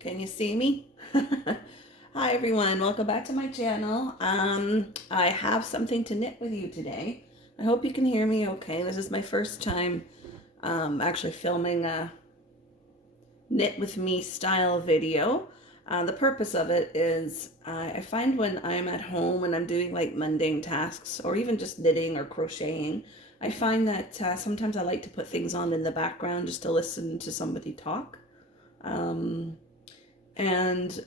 Can you see me? Hi everyone, welcome back to my channel. I have something to knit with you today. I hope you can hear me okay. This is my first time actually filming a knit with me style video. The purpose of it is I find when I'm at home and I'm doing like mundane tasks or even just knitting or crocheting, I find that sometimes I like to put things on in the background just to listen to somebody talk. Um, and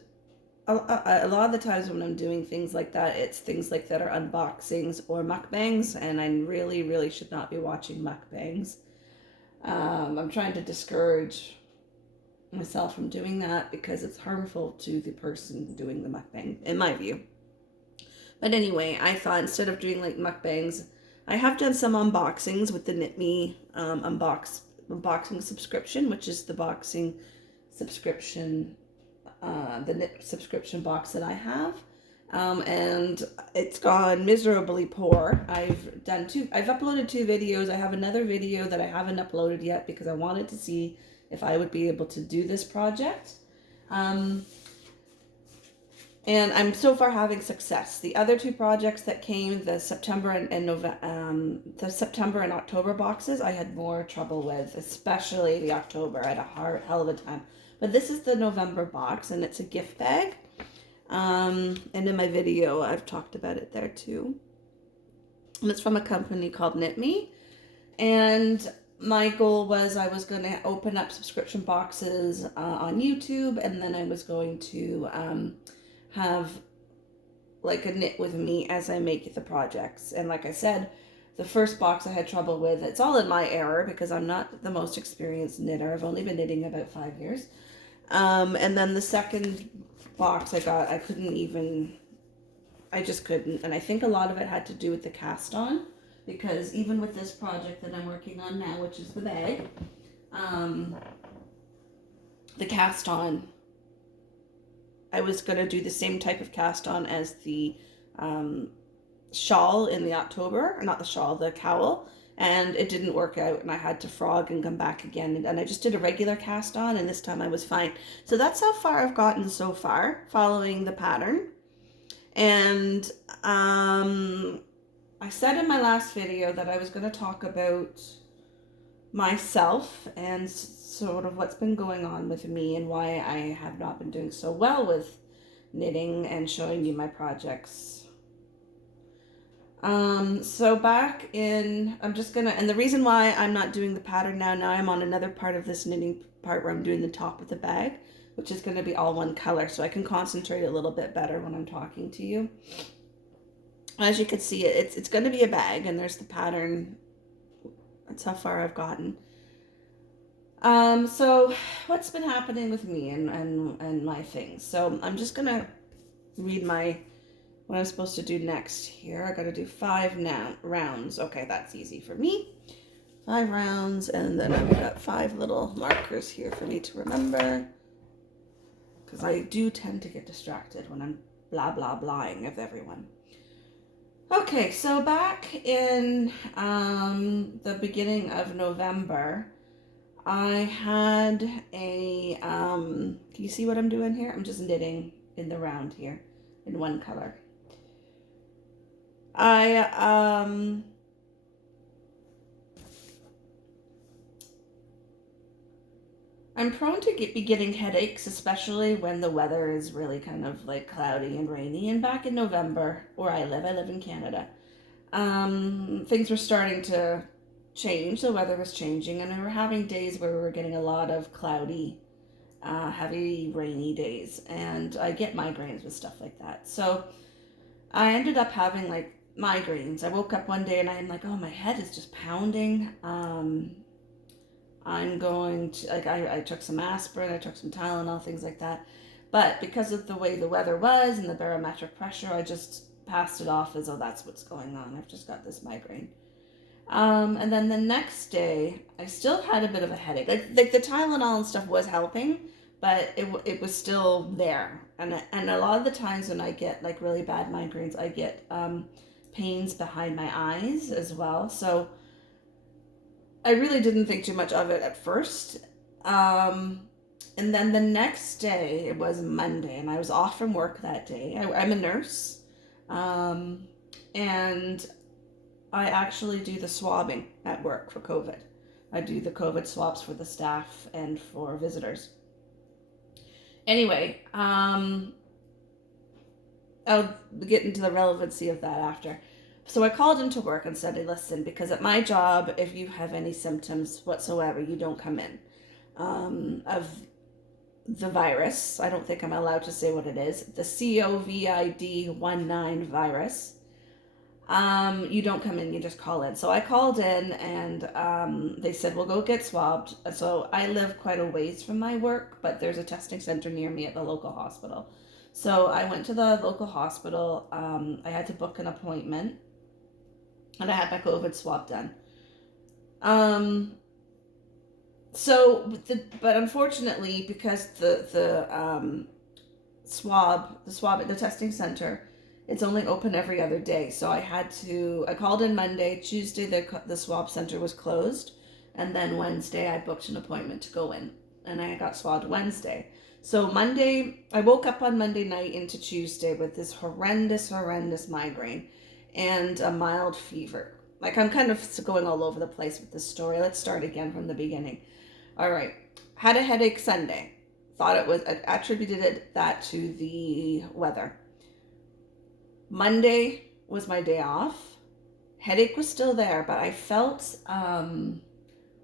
a lot of the times when I'm doing things like that, it's things like that are unboxings or mukbangs, and I really, really should not be watching mukbangs. I'm trying to discourage myself from doing that because it's harmful to the person doing the mukbang, in my view. But anyway, I thought instead of doing like mukbangs, I have done some unboxings with the Knit Me unboxing subscription, which is the boxing subscription, the knit subscription box that I have. And it's gone miserably poor. I've uploaded two videos. I have another video that I haven't uploaded yet because I wanted to see if I would be able to do this project. And I'm so far having success. The other two projects that came, the September and the September and October boxes, I had more trouble with, especially the October. I had a hell of a time. But this is the November box, and it's a gift bag. And in my video, I've talked about it there too. And it's from a company called Knit Me. And my goal was I was going to open up subscription boxes on YouTube, and then I was going to have like a knit with me as I make the projects. And like I said, the first box I had trouble with. It's all in my error because I'm not the most experienced knitter. I've only been knitting about 5 years. And then the second box I just couldn't. And I think a lot of it had to do with the cast on, because even with this project that I'm working on now, which is the bag, the cast on, I was going to do the same type of cast on as the shawl in the October, or not the shawl, the cowl, and it didn't work out, and I had to frog and come back again, and I just did a regular cast on, and this time I was fine. So that's how far I've gotten so far, following the pattern. And I said in my last video that I was going to talk about myself and sort of what's been going on with me and why I have not been doing so well with knitting and showing you my projects. So back in, and the reason why I'm not doing the pattern now I'm on another part of this knitting part where I'm doing the top of the bag, which is going to be all one color, so I can concentrate a little bit better when I'm talking to you. As you can see, it's going to be a bag, and there's the pattern. That's how far I've gotten. So what's been happening with me and my things. So I'm just gonna read what I'm supposed to do next here. I gotta do 5 rounds. Okay, that's easy for me. 5 rounds, and then I've got 5 little markers here for me to remember, because I do tend to get distracted when I'm blah blah blahing with everyone. Okay, so back in the beginning of November, I had can you see what I'm doing here? I'm just knitting in the round here in one color. I'm prone to be getting headaches, especially when the weather is really kind of like cloudy and rainy. And back in November, where I live in Canada, things were starting to change. The weather was changing, and we were having days where we were getting a lot of cloudy, heavy, rainy days. And I get migraines with stuff like that. So I ended up having like migraines. I woke up one day and I'm like, oh, my head is just pounding. I'm going to, like, I took some aspirin, I took some Tylenol, things like that. But because of the way the weather was and the barometric pressure, I just passed it off as, oh, that's what's going on. I've just got this migraine. And then the next day, I still had a bit of a headache. Like the Tylenol and stuff was helping, but it was still there. And a lot of the times when I get like really bad migraines, I get pains behind my eyes as well. So I really didn't think too much of it at first. And And then the next day, it was Monday, and I was off from work that day. I'm a nurse, um, and I actually do the swabbing at work for COVID. I do the COVID swabs for the staff and for visitors. Anyway, I'll get into the relevancy of that after. So I called into work and said, hey, listen, because at my job, if you have any symptoms whatsoever, you don't come in. Of the virus, I don't think I'm allowed to say what it is, the COVID-19 virus. You don't come in, you just call in. So I called in and they said, well, go get swabbed. So I live quite a ways from my work, but there's a testing center near me at the local hospital. So I went to the local hospital. I had to book an appointment and I had my COVID swab done. But unfortunately, because the swab at the testing center, it's only open every other day. So I called in Monday. Tuesday, the swab center was closed. And then Wednesday, I booked an appointment to go in. And I got swabbed Wednesday. So Monday, I woke up on Monday night into Tuesday with this horrendous migraine and a mild fever. Like, I'm kind of going all over the place with this story. Let's start again from the beginning. All right. Had a headache Sunday. Attributed that to the weather. Monday was my day off. Headache was still there, but I felt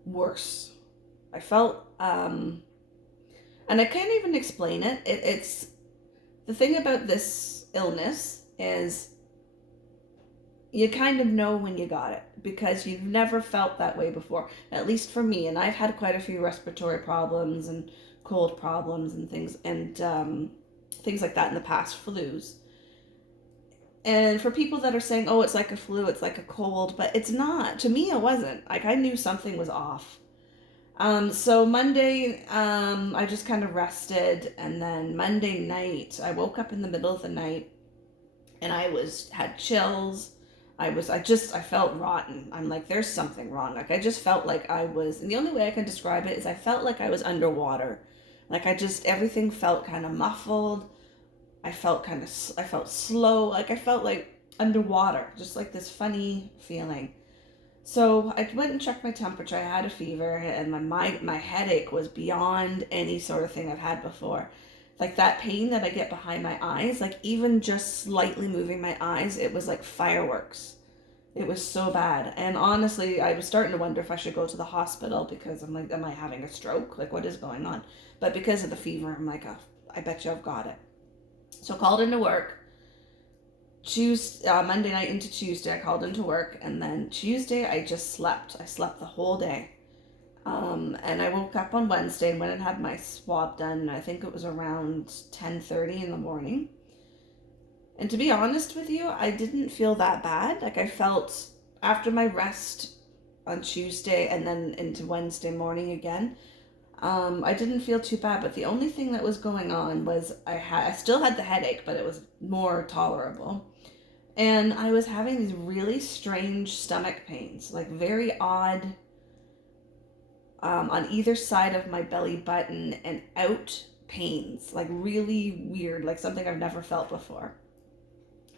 worse. I felt, and I can't even explain it. It's the thing about this illness is you kind of know when you got it because you've never felt that way before, at least for me. And I've had quite a few respiratory problems and cold problems and things like that in the past, flus. And for people that are saying, oh, it's like a flu, it's like a cold, but it's not. To me, it wasn't. Like, I knew something was off. So Monday, I just kind of rested. And then Monday night, I woke up in the middle of the night and had chills. I felt rotten. I'm like, there's something wrong. Like, I just felt like and the only way I can describe it is I felt like I was underwater. Like, everything felt kind of muffled. I felt slow. Like, I felt like underwater, just like this funny feeling. So I went and checked my temperature. I had a fever and my headache was beyond any sort of thing I've had before. Like, that pain that I get behind my eyes, like even just slightly moving my eyes, it was like fireworks. It was so bad. And honestly, I was starting to wonder if I should go to the hospital because I'm like, am I having a stroke? Like, what is going on? But because of the fever, I'm like, oh, I bet you I've got it. So I called into work. Monday night into Tuesday, I called into work. And then Tuesday, I just slept. I slept the whole day. And I woke up on Wednesday and went and had my swab done. I think it was around 10:30 in the morning. And to be honest with you, I didn't feel that bad. Like, I felt after my rest on Tuesday and then into Wednesday morning again, I didn't feel too bad. But the only thing that was going on was I still had the headache, but it was more tolerable. And I was having these really strange stomach pains, like very odd, on either side of my belly button and out pains, like really weird, like something I've never felt before.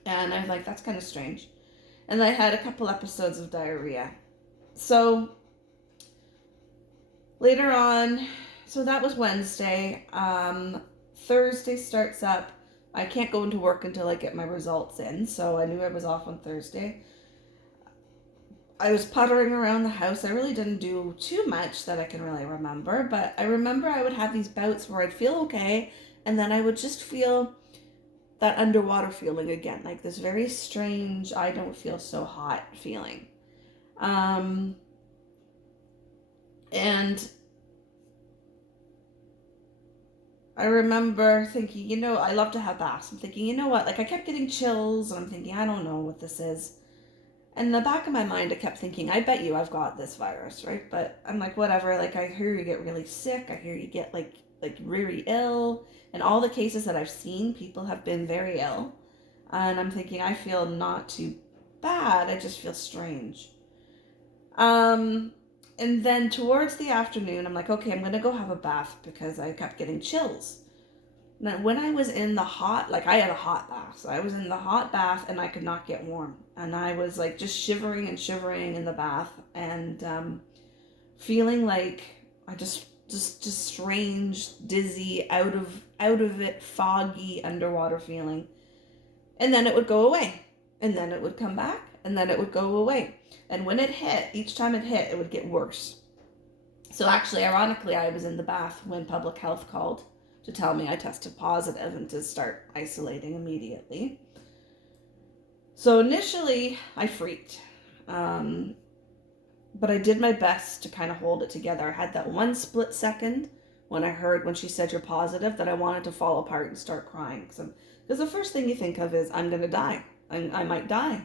And I was like, that's kind of strange. And I had a couple episodes of diarrhea. So later on, so that was Wednesday. Thursday starts up. I can't go into work until I get my results in, so I knew I was off on Thursday. I was puttering around the house. I really didn't do too much that I can really remember, but I remember I would have these bouts where I'd feel okay, and then I would just feel that underwater feeling again, like this very strange, I don't feel so hot feeling. And I remember thinking, I love to have baths. I'm thinking, you know what? Like, I kept getting chills, and I'm thinking, I don't know what this is. And in the back of my mind, I kept thinking, I bet you I've got this virus, right? But I'm like, whatever. Like, I hear you get really sick. I hear you get, like really ill. And all the cases that I've seen, people have been very ill. And I'm thinking, I feel not too bad. I just feel strange. And then towards the afternoon, I'm like, okay, I'm going to go have a bath because I kept getting chills. Now, when I was in the hot, like I had a hot bath. So I was in the hot bath and I could not get warm. And I was like just shivering and shivering in the bath and feeling like I just strange, dizzy, out of it, foggy, underwater feeling. And then it would go away. And then it would come back. And then it would go away. And when it hit, each time it hit, it would get worse. So actually, ironically, I was in the bath when public health called to tell me I tested positive and to start isolating immediately. So initially, I freaked. But I did my best to kind of hold it together. I had that one split second when she said you're positive that I wanted to fall apart and start crying. Because the first thing you think of is, I'm going to die. I might die.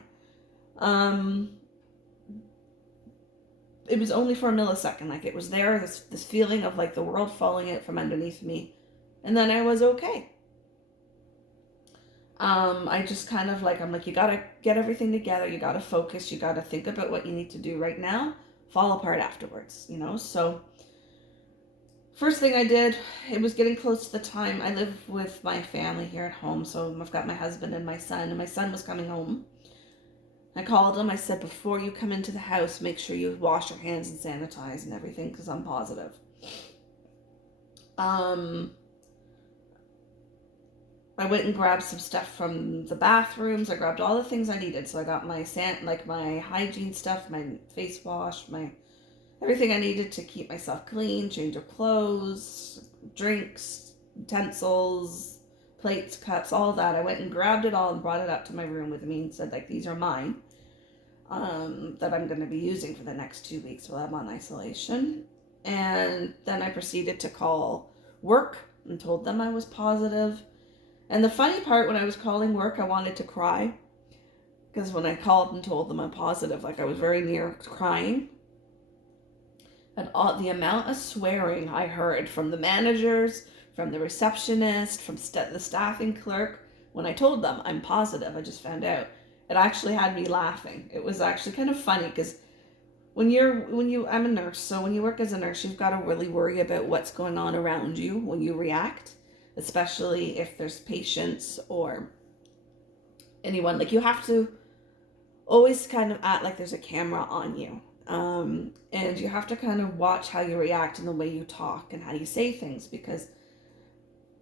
It was only for a millisecond. Like it was there, this feeling of like the world falling out from underneath me. And then I was okay. I just kind of like, I'm like, you gotta get everything together. You gotta focus. You gotta think about what you need to do right now. Fall apart afterwards, you know? So first thing I did, it was getting close to the time. I live with my family here at home. So I've got my husband and my son was coming home. I called him. I said, before you come into the house, make sure you wash your hands and sanitize and everything because I'm positive. I went and grabbed some stuff from the bathrooms. I grabbed all the things I needed. So I got my my hygiene stuff, my face wash, my everything I needed to keep myself clean, change of clothes, drinks, utensils, plates, cups, all that. I went and grabbed it all and brought it up to my room with me and said, like, these are mine that I'm going to be using for the next 2 weeks while I'm on isolation. And then I proceeded to call work and told them I was positive. And the funny part, when I was calling work, I wanted to cry. Because when I called and told them I'm positive, like I was very near crying. And all the amount of swearing I heard from the managers, from the receptionist, from the staffing clerk, when I told them I'm positive, I just found out, it actually had me laughing. It was actually kind of funny because I'm a nurse, so when you work as a nurse, you've got to really worry about what's going on around you when you react, especially if there's patients or anyone. Like, you have to always kind of act like there's a camera on you. And you have to kind of watch how you react and the way you talk and how you say things, because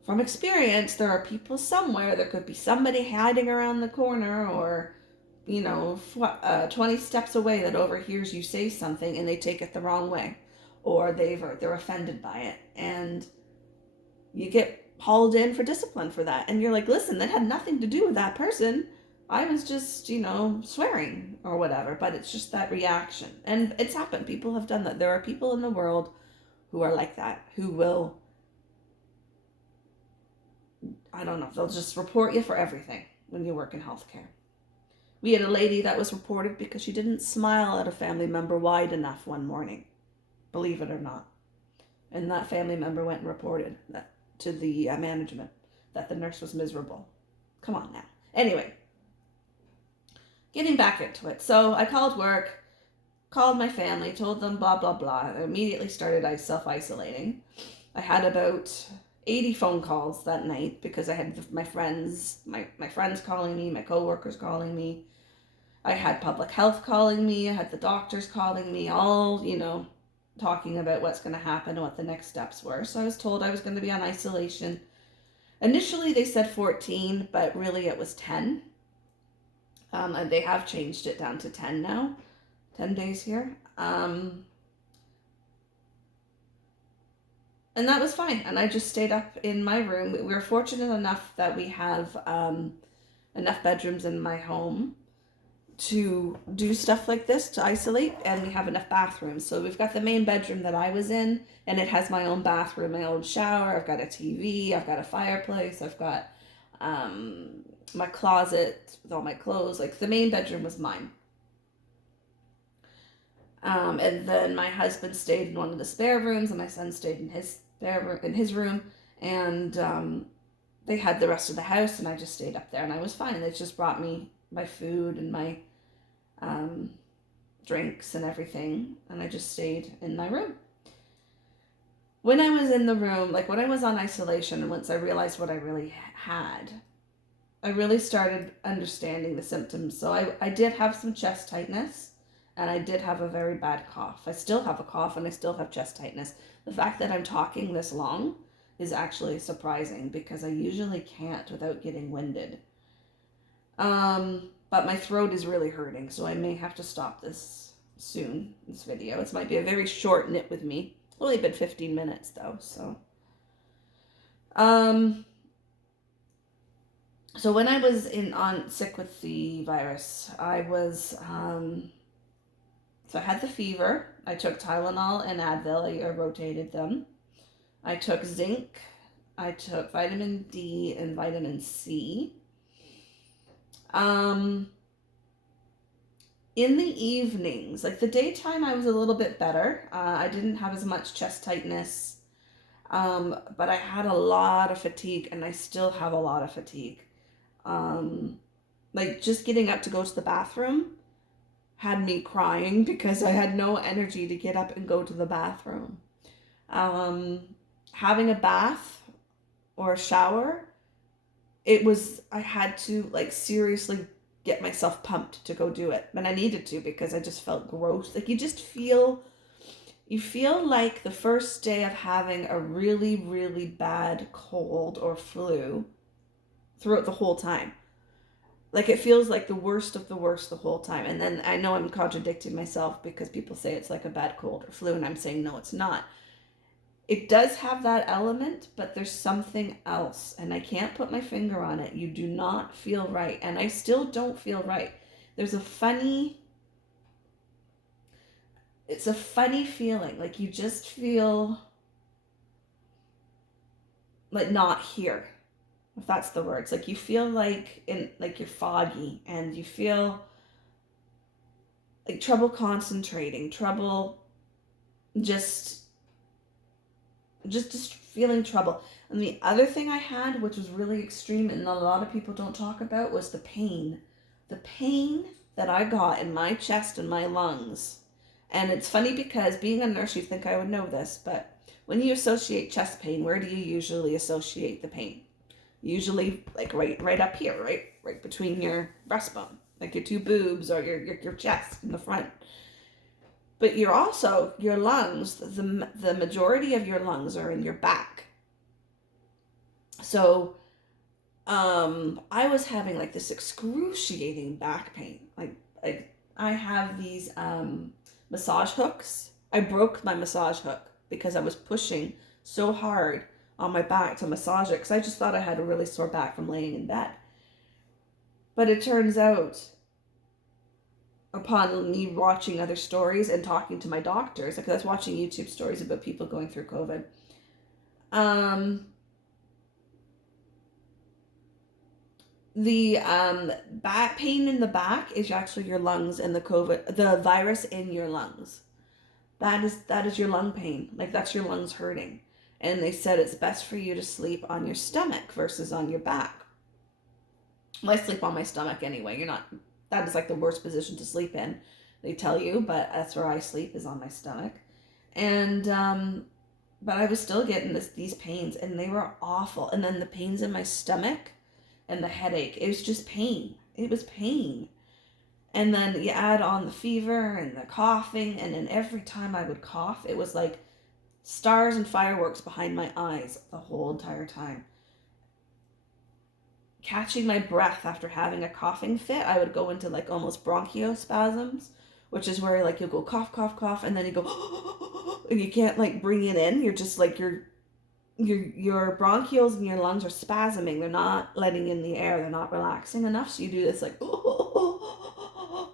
from experience, there are people somewhere. There could be somebody hiding around the corner or, 20 steps away that overhears you say something and they take it the wrong way, or they're offended by it, and you get hauled in for discipline for that. And you're like, listen, that had nothing to do with that person. I was just, swearing or whatever, but it's just that reaction. And it's happened. People have done that. There are people in the world who are like that, who will, I don't know, they'll just report you for everything when you work in healthcare. We had a lady that was reported because she didn't smile at a family member wide enough one morning, believe it or not. And that family member went and reported that to the management, that the nurse was miserable. Come on now. Anyway, getting back into it. So I called work, called my family, told them blah, blah, blah. I immediately started self-isolating. I had about 80 phone calls that night because I had my friends calling me, my coworkers calling me. I had public health calling me. I had the doctors calling me, all, talking about what's going to happen and what the next steps were. So I was told I was going to be on isolation. Initially, they said 14, but really it was 10. And they have changed it down to 10 now, 10 days here. And that was fine. And I just stayed up in my room. We were fortunate enough that we have enough bedrooms in my home to do stuff like this, to isolate, and we have enough bathrooms. So we've got the main bedroom that I was in, and it has my own bathroom, my own shower. I've got a TV, I've got a fireplace, I've got my closet with all my clothes. Like, the main bedroom was mine. And then my husband stayed in one of the spare rooms, and my son stayed in his room, and they had the rest of the house, and I just stayed up there, and I was fine. They just brought me my food and my drinks and everything, and I just stayed in my room. When I was in the room, like when I was on isolation, and once I realized what I really had, I really started understanding the symptoms. So I did have some chest tightness, and I did have a very bad cough. I still have a cough, and I still have chest tightness. The fact that I'm talking this long is actually surprising because I usually can't without getting winded. But my throat is really hurting, so I may have to stop this soon, this video. This might be a very short knit with me. Only been 15 minutes though, so. So when I was sick with the virus, I was, so I had the fever. I took Tylenol and Advil. I rotated them. I took zinc. I took vitamin D and vitamin C. In the evenings, like the daytime, I was a little bit better. I didn't have as much chest tightness, but I had a lot of fatigue, and I still have a lot of fatigue. Like just getting up to go to the bathroom had me crying because I had no energy to get up and go to the bathroom. Having a bath or a shower, I had to like seriously get myself pumped to go do it. And I needed to because I just felt gross. Like you feel like the first day of having a really, really bad cold or flu throughout the whole time. Like it feels like the worst of the worst the whole time. And then I know I'm contradicting myself because people say it's like a bad cold or flu, and I'm saying no, it's not. It does have that element, but there's something else, and I can't put my finger on it. You do not feel right, and I still don't feel right. It's a funny feeling. Like you just feel like not here, if that's the word. It's like you feel like you're foggy, and you feel like trouble concentrating, trouble just feeling trouble. And the other thing I had, which was really extreme and a lot of people don't talk about, was the pain. The pain that I got in my chest and my lungs. And it's funny because being a nurse, you think I would know this, but when you associate chest pain, where do you usually associate the pain? Usually like right up here, right between your breastbone, like your two boobs or your chest in the front. But your lungs, the majority of your lungs are in your back. So I was having like this excruciating back pain. Like I have these massage hooks. I broke my massage hook because I was pushing so hard on my back to massage it because I just thought I had a really sore back from laying in bed. But it turns out, upon me watching other stories and talking to my doctors, because I was watching YouTube stories about people going through COVID, the back pain in the back is actually your lungs and the virus in your lungs. That is your lung pain. Like that's your lungs hurting. And they said it's best for you to sleep on your stomach versus on your back. Well, I sleep on my stomach anyway. That is like the worst position to sleep in, they tell you, but that's where I sleep, is on my stomach. And but I was still getting these pains, and they were awful. And then the pains in my stomach and the headache, it was just pain. It was pain. And then you add on the fever and the coughing, and then every time I would cough, it was like stars and fireworks behind my eyes the whole entire time. Catching my breath after having a coughing fit, I would go into like almost bronchiospasms, which is where like you'll go cough, cough, cough, and then you go and you can't like bring it in. You're just like your bronchioles and your lungs are spasming. They're not letting in the air. They're not relaxing enough. So you do this like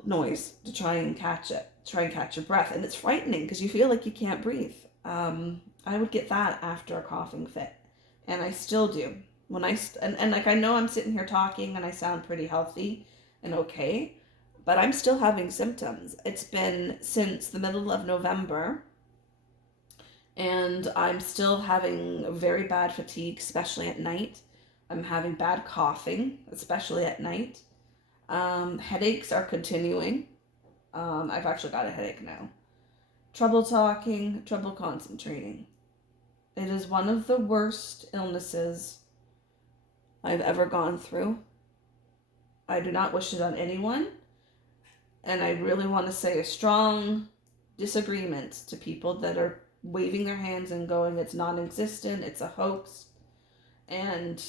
noise to try and catch your breath, and it's frightening because you feel like you can't breathe. I would get that after a coughing fit, and I still do. When and like I know I'm sitting here talking and I sound pretty healthy and okay, but I'm still having symptoms. It's been since the middle of November, and I'm still having very bad fatigue, especially at night. I'm having bad coughing, especially at night. Headaches are continuing. I've actually got a headache now. Trouble talking, trouble concentrating. It is one of the worst illnesses I've ever gone through. I do not wish it on anyone. And I really want to say a strong disagreement to people that are waving their hands and going, it's non existent, it's a hoax. And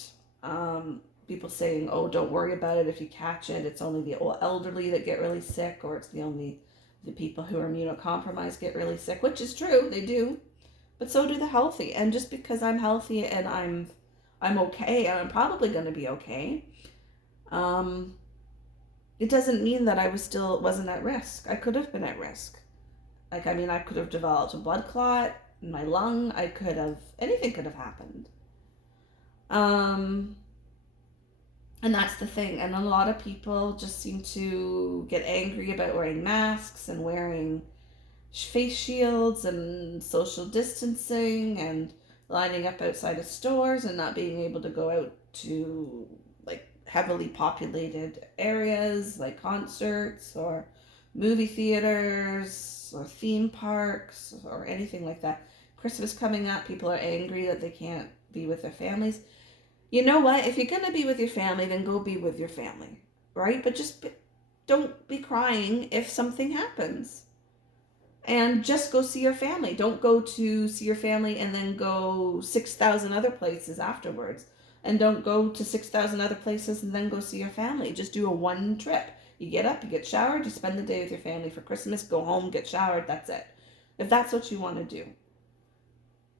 people saying, oh, don't worry about it if you catch it. It's only the elderly that get really sick, or it's the people who are immunocompromised get really sick, which is true, they do. But so do the healthy. And just because I'm healthy and I'm okay, and I'm probably going to be okay, it doesn't mean that I wasn't at risk. I could have been at risk. I could have developed a blood clot in my lung. Anything could have happened. And that's the thing. And a lot of people just seem to get angry about wearing masks and wearing face shields and social distancing and lining up outside of stores and not being able to go out to like heavily populated areas like concerts or movie theaters or theme parks or anything like that. Christmas coming up, people are angry that they can't be with their families. You know what? If you're going to be with your family, then go be with your family, right? But don't be crying if something happens. And just go see your family. Don't go to see your family and then go 6,000 other places afterwards. And don't go to 6,000 other places and then go see your family. Just do a one trip. You get up, you get showered, you spend the day with your family for Christmas, go home, get showered, that's it. If that's what you want to do.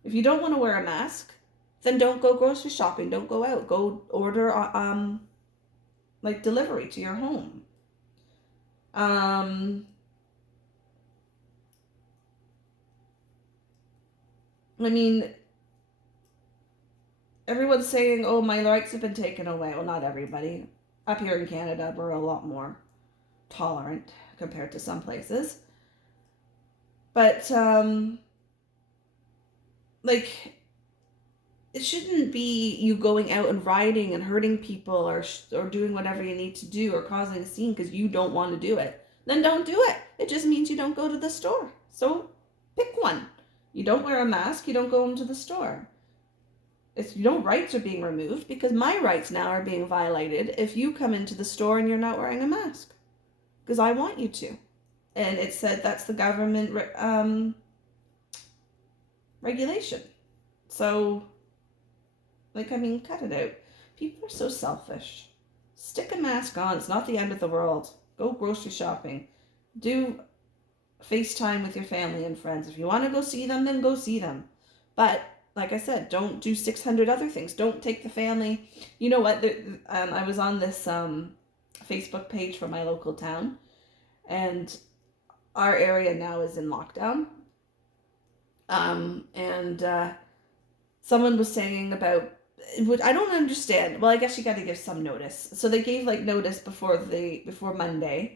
If you don't want to wear a mask, then don't go grocery shopping. Don't go out. Go order like delivery to your home. I mean, everyone's saying, oh, my rights have been taken away. Well, not everybody. Up here in Canada, we're a lot more tolerant compared to some places. But, like, it shouldn't be you going out and rioting and hurting people or doing whatever you need to do or causing a scene because you don't want to do it. Then don't do it. It just means you don't go to the store. So pick one. You don't wear a mask, you don't go into the store. If your rights are being removed, because my rights now are being violated if you come into the store and you're not wearing a mask. Because I want you to. And it said that's the government regulation. So, cut it out. People are so selfish. Stick a mask on. It's not the end of the world. Go grocery shopping. Do FaceTime with your family and friends. If you want to go see them, then go see them. But, like I said, don't do 600 other things. Don't take the family. You know what? I was on this Facebook page for my local town. And our area now is in lockdown. Someone was saying about, which I don't understand. Well, I guess you got to give some notice. So they gave notice before Monday.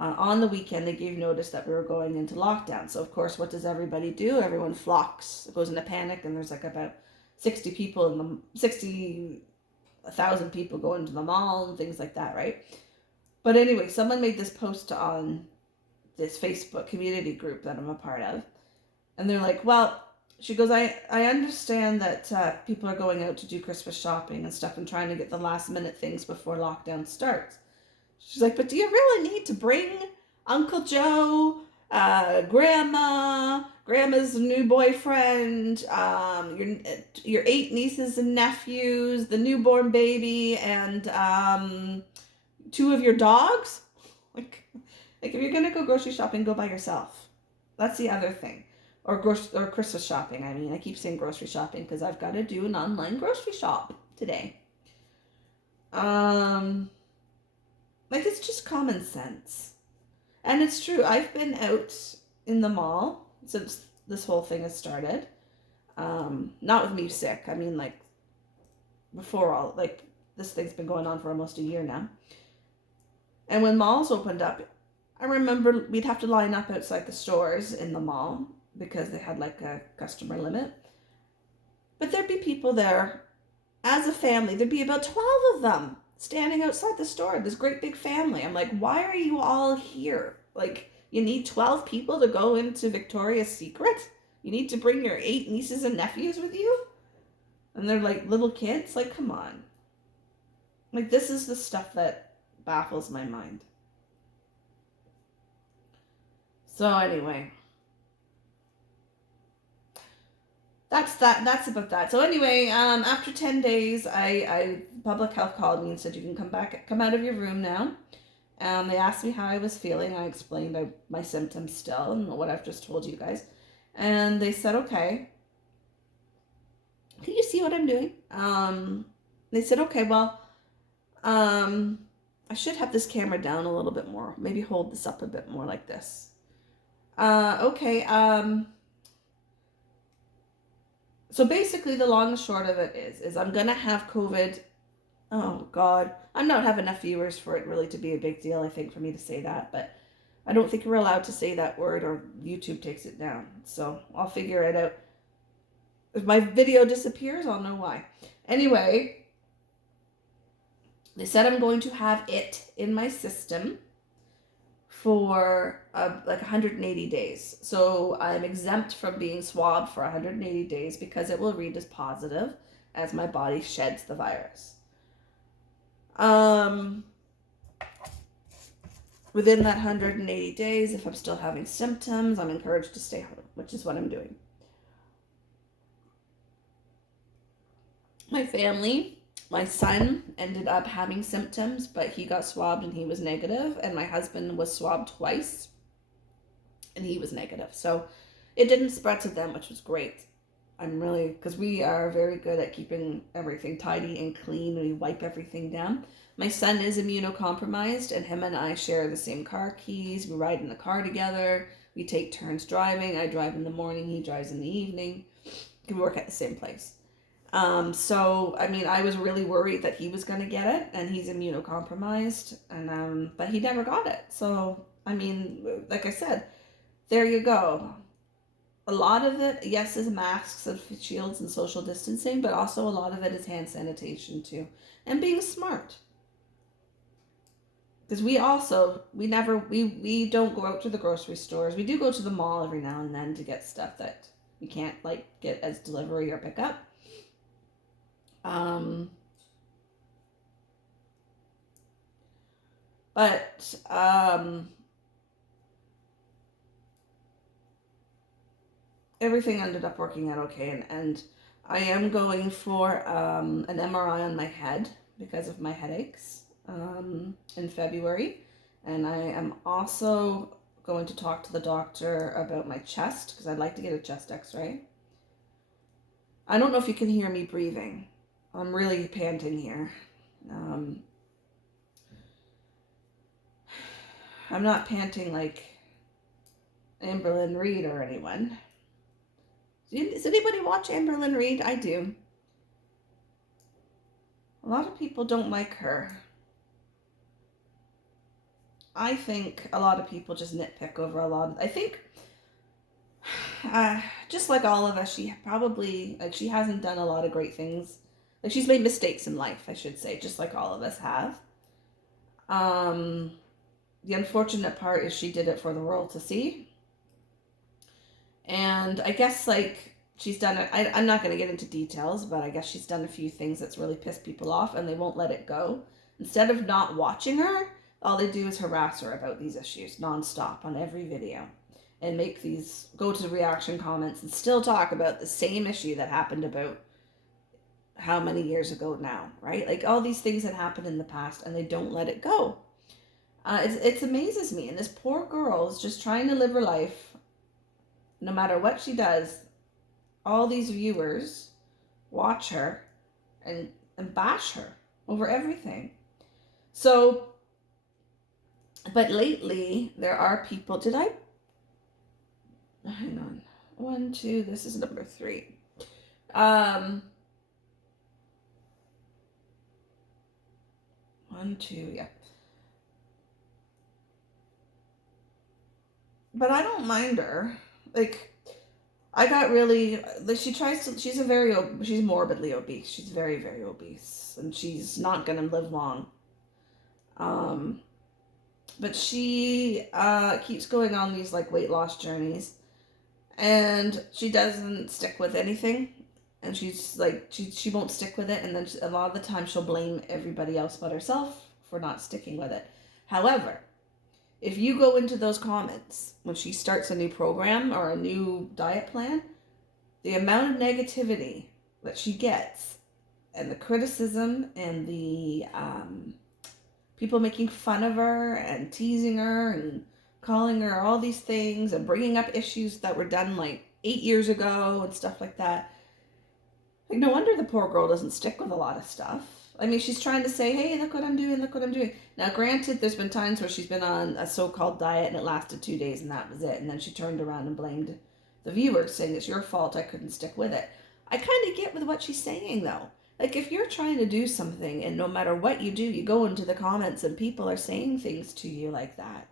On the weekend, they gave notice that we were going into lockdown. So of course, what does everybody do? Everyone flocks. It goes into panic, and there's about 60,000 people go into the mall and things like that, right? But anyway, someone made this post on this Facebook community group that I'm a part of, and they're like, well, she goes, I understand that people are going out to do Christmas shopping and stuff and trying to get the last minute things before lockdown starts. She's like, but do you really need to bring Uncle Joe, Grandma's new boyfriend, your 8 nieces and nephews, the newborn baby, and 2 of your dogs? Like if you're gonna go grocery shopping, go by yourself. That's the other thing. Or Christmas shopping. I keep saying grocery shopping because I've got to do an online grocery shop today. It's just common sense. And it's true. I've been out in the mall since this whole thing has started. Not with me sick. Before this thing's been going on for almost a year now. And when malls opened up, I remember we'd have to line up outside the stores in the mall because they had a customer limit. But there'd be people there as a family. There'd be about 12 of them standing outside the store, this great big family. I'm like, why are you all here? You need 12 people to go into Victoria's Secret? You need to bring your 8 nieces and nephews with you? And they're like little kids? Like, come on. Like, this is the stuff that baffles my mind. So anyway, that's about that. So anyway, after 10 days, I public health called me and said, you can come out of your room now. They asked me how I was feeling. I explained my symptoms still and what I've just told you guys. And they said, okay. Can you see what I'm doing? They said, okay, well, I should have this camera down a little bit more. Maybe hold this up a bit more like this. Okay. So basically the long and short of it is I'm going to have COVID. Oh, God. I'm not have enough viewers for it really to be a big deal, I think, for me to say that. But I don't think we're allowed to say that word or YouTube takes it down. So I'll figure it out. If my video disappears, I'll know why. Anyway, they said I'm going to have it in my system for like 180 days. So I'm exempt from being swabbed for 180 days because it will read as positive as my body sheds the virus. Within that 180 days, if I'm still having symptoms, I'm encouraged to stay home, which is what I'm doing. My family, my son ended up having symptoms, but he got swabbed and he was negative, and my husband was swabbed twice and he was negative. So it didn't spread to them, which was great. I'm really, because we are very good at keeping everything tidy and clean. We wipe everything down. My son is immunocompromised, and him and I share the same car keys. We ride in the car together. We take turns driving. I drive in the morning, he drives in the evening. We work at the same place. So, I mean, I was really worried that he was going to get it, and he's immunocompromised, and, but he never got it. So, I mean, like I said, there you go. A lot of it, yes, is masks and shields and social distancing, but also a lot of it is hand sanitation too, and being smart. Because we don't go out to the grocery stores. We do go to the mall every now and then to get stuff that we can't like get as delivery or pickup. Everything ended up working out okay, and I am going for an MRI on my head because of my headaches in February, and I am also going to talk to the doctor about my chest because I'd like to get a chest x-ray. I don't know if you can hear me breathing. I'm really panting here. I'm not panting like Amberlynn Reid or anyone. Does anybody watch Amberlynn Reid? I do. A lot of people don't like her. I think a lot of people just nitpick over a lot of... I think, just like all of us, she hasn't done a lot of great things. Like, she's made mistakes in life, I should say, just like all of us have. The unfortunate part is she did it for the world to see. And I guess, like, she's done it. I'm not going to get into details, but I guess she's done a few things that's really pissed people off, and they won't let it go. Instead of not watching her, all they do is harass her about these issues nonstop on every video. And go to reaction comments and still talk about the same issue that happened about how many years ago now, right? Like, all these things that happened in the past, and they don't let it go. It amazes me. And this poor girl is just trying to live her life. No matter what she does, all these viewers watch her and bash her over everything. So, but lately there are people, hang on, 1, 2, this is number 3. 1, 2, yeah. But I don't mind her. Like, I got really, like, she's morbidly obese. She's very, very obese, and she's not going to live long. But she keeps going on these like weight loss journeys, and she doesn't stick with anything. And she's like, she won't stick with it, and then a lot of the time she'll blame everybody else but herself for not sticking with it. However, if you go into those comments when she starts a new program or a new diet plan, the amount of negativity that she gets, and the criticism, and the people making fun of her and teasing her and calling her all these things and bringing up issues that were done like 8 years ago and stuff like that. Like, no wonder the poor girl doesn't stick with a lot of stuff. I mean, she's trying to say, hey, look what I'm doing, look what I'm doing. Now, granted, there's been times where she's been on a so-called diet and it lasted 2 days and that was it. And then she turned around and blamed the viewers, saying it's your fault, I couldn't stick with it. I kind of get with what she's saying, though. Like, if you're trying to do something and no matter what you do, you go into the comments and people are saying things to you like that,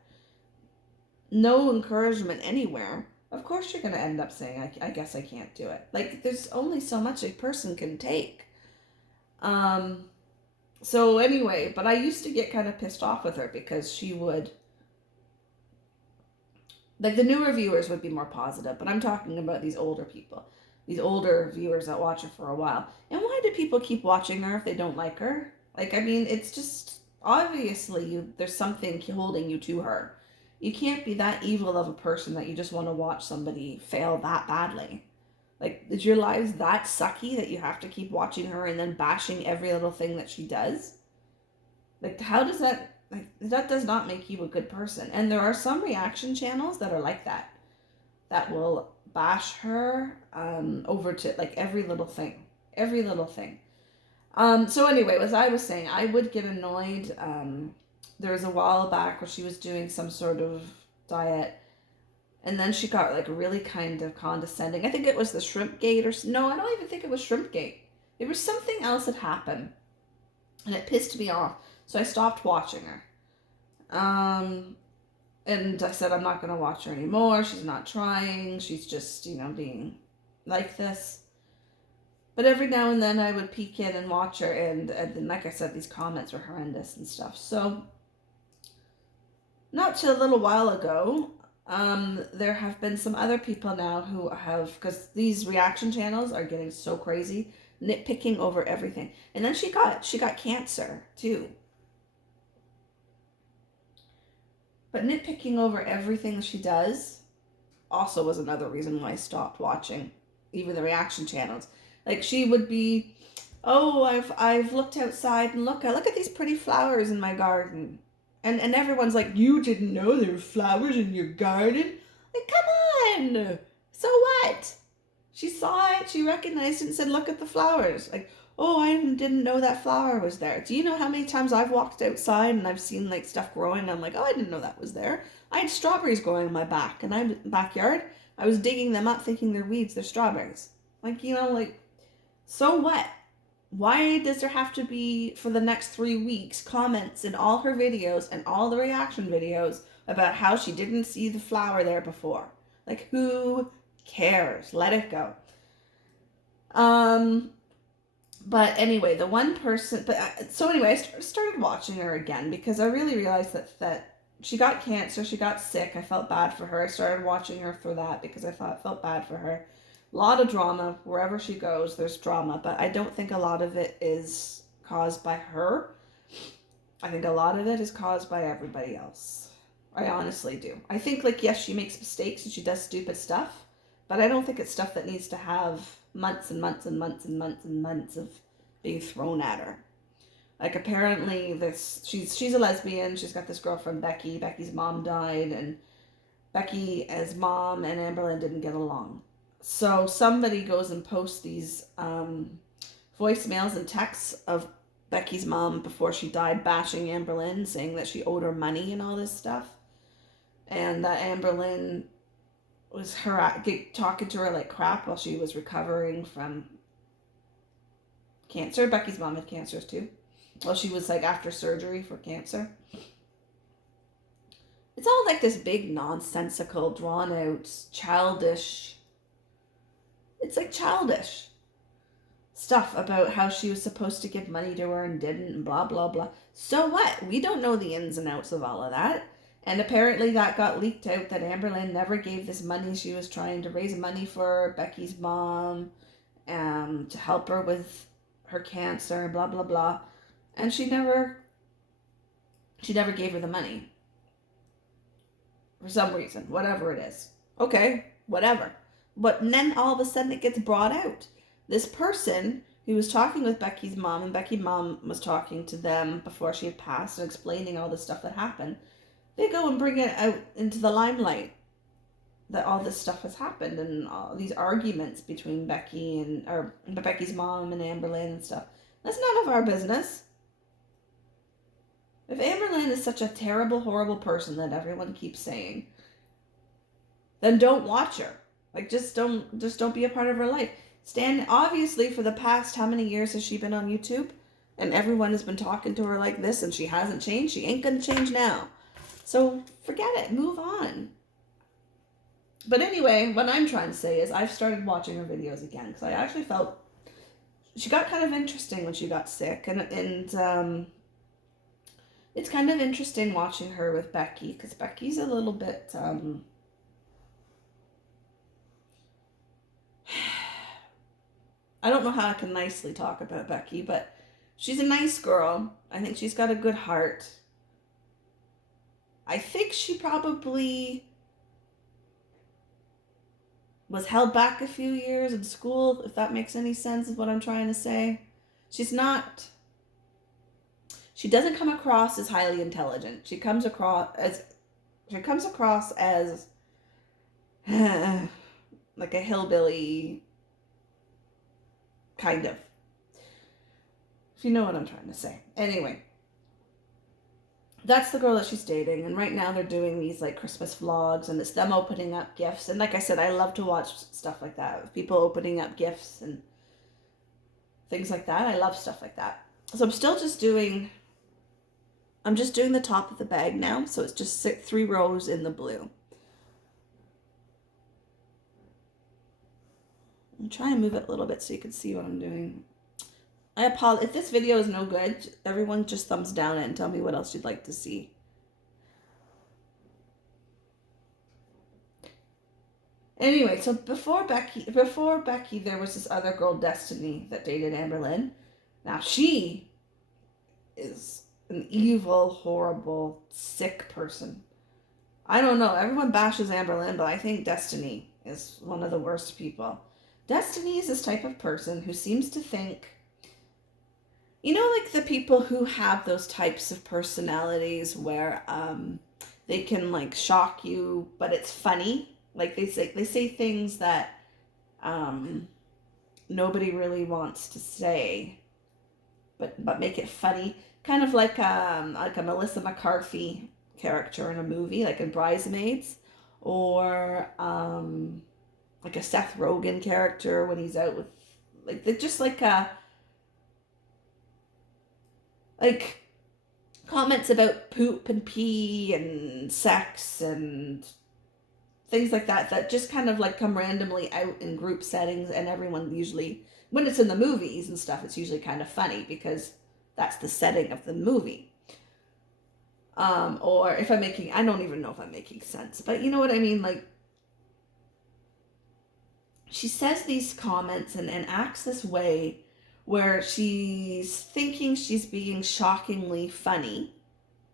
no encouragement anywhere, of course you're going to end up saying, I guess I can't do it. Like, there's only so much a person can take. So anyway, but I used to get kind of pissed off with her because she would, like, the newer viewers would be more positive, but I'm talking about these older people, these older viewers that watch her for a while. And why do people keep watching her if they don't like her? Like, I mean, it's just, obviously, there's something holding you to her. You can't be that evil of a person that you just want to watch somebody fail that badly. Like, is your lives that sucky that you have to keep watching her and then bashing every little thing that she does? Like, how does that, like, that does not make you a good person. And there are some reaction channels that are like that, that will bash her over to, like, every little thing. Every little thing. So anyway, as I was saying, I would get annoyed. There was a while back where she was doing some sort of diet, and then she got like really kind of condescending. I think it was the shrimp gate, or no, I don't even think it was shrimp gate. There was something else that happened, and it pissed me off. So I stopped watching her. And I said, I'm not going to watch her anymore. She's not trying. She's just, being like this. But every now and then I would peek in and watch her, and then, like I said, these comments were horrendous and stuff. So, not till a little while ago, there have been some other people now who have, because these reaction channels are getting so crazy, nitpicking over everything. And then she got cancer too. But nitpicking over everything she does also was another reason why I stopped watching even the reaction channels. Like, she would be, oh, I've looked outside and look at these pretty flowers in my garden. And everyone's like, you didn't know there were flowers in your garden? Like, come on! So what? She saw it, she recognized it and said, look at the flowers. Like, oh, I didn't know that flower was there. Do you know how many times I've walked outside and I've seen like stuff growing and I'm like, oh, I didn't know that was there. I had strawberries growing in my backyard. I was digging them up thinking they're weeds, they're strawberries. Like, like, so what? Why does there have to be, for the next 3 weeks, comments in all her videos and all the reaction videos about how she didn't see the flower there before? Like, who cares? Let it go. But anyway, the one person, so anyway, I started watching her again because I really realized that she got cancer, she got sick, I felt bad for her. I started watching her for that because I felt bad for her. A lot of drama. Wherever she goes, there's drama, but I don't think a lot of it is caused by her. I think a lot of it is caused by everybody else. I honestly do. I think, like, yes, she makes mistakes and she does stupid stuff, but I don't think it's stuff that needs to have months and months and months and months and months of being thrown at her. Like, apparently she's a lesbian. She's got this girlfriend, Becky. Becky's mom died, and Becky as mom and Amberlynn didn't get along. So somebody goes and posts these voicemails and texts of Becky's mom before she died, bashing Amberlynn, saying that she owed her money and all this stuff. And that Amberlynn was talking to her like crap while she was recovering from cancer. Becky's mom had cancer too. Well, she was like after surgery for cancer. It's all like this big nonsensical, drawn out, childish. It's like childish stuff about how she was supposed to give money to her and didn't and blah, blah, blah. So what? We don't know the ins and outs of all of that. And apparently that got leaked out that Amberlynn never gave this money. She was trying to raise money for Becky's mom, to help her with her cancer and blah blah blah. And she never gave her the money. For some reason, whatever it is. Okay, whatever. But then all of a sudden it gets brought out. This person who was talking with Becky's mom, and Becky's mom was talking to them before she had passed and explaining all the stuff that happened. They go and bring it out into the limelight that all this stuff has happened and all these arguments between Becky's mom and Amberlynn and stuff. That's none of our business. If Amberlynn is such a terrible, horrible person that everyone keeps saying, then don't watch her. Like, just don't be a part of her life. Obviously, for the past, how many years has she been on YouTube? And everyone has been talking to her like this, and she hasn't changed. She ain't gonna change now. So forget it. Move on. But anyway, what I'm trying to say is I've started watching her videos again because I actually felt she got kind of interesting when she got sick, and it's kind of interesting watching her with Becky because Becky's a little bit I don't know how I can nicely talk about Becky, but she's a nice girl. I think she's got a good heart. I think she probably was held back a few years in school, if that makes any sense, is what I'm trying to say. She doesn't come across as highly intelligent. She comes across as like a hillbilly, kind of. If you know what I'm trying to say. Anyway, that's the girl that she's dating, and right now they're doing these like Christmas vlogs, and it's them opening up gifts. And like I said, I love to watch stuff like that, people opening up gifts and things like that. I love stuff like that. So I'm just doing the top of the bag now, so it's just 3 rows in the blue. I'm trying to move it a little bit so you can see what I'm doing. I apologize if this video is no good. Everyone just thumbs down it and tell me what else you'd like to see. Anyway, so before Becky, there was this other girl, Destiny, that dated Amberlynn. Now she is an evil, horrible, sick person. I don't know. Everyone bashes Amberlynn, but I think Destiny is one of the worst people. Destiny is this type of person who seems to think, you know, like the people who have those types of personalities where they can like shock you, but it's funny. Like they say things that nobody really wants to say, but make it funny. Kind of like a Melissa McCarthy character in a movie, like in Bridesmaids, or like a Seth Rogen character when he's out with, like, they're just like comments about poop and pee and sex and things like that just kind of like come randomly out in group settings, and everyone usually, when it's in the movies and stuff, it's usually kind of funny because that's the setting of the movie. Or if I don't even know if I'm making sense, but you know what I mean, like, she says these comments and acts this way where she's thinking she's being shockingly funny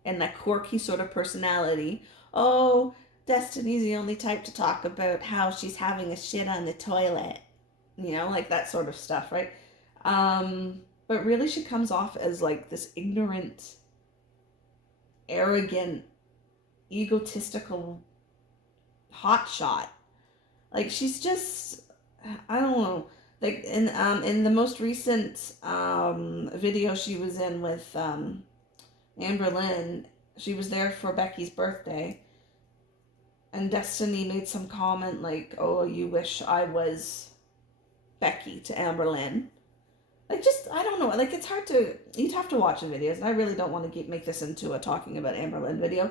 and that quirky sort of personality. Oh, Destiny's the only type to talk about how she's having a shit on the toilet. You know, like that sort of stuff, right? But really she comes off as like this ignorant, arrogant, egotistical hotshot. Like she's just, I don't know. Like in the most recent video she was in with Amberlynn, she was there for Becky's birthday, and Destiny made some comment like, "Oh, you wish I was Becky," to Amberlynn. Like, just, I don't know. Like, it's hard to, you'd have to watch the videos, and I really don't want to make this into a talking about Amberlynn video.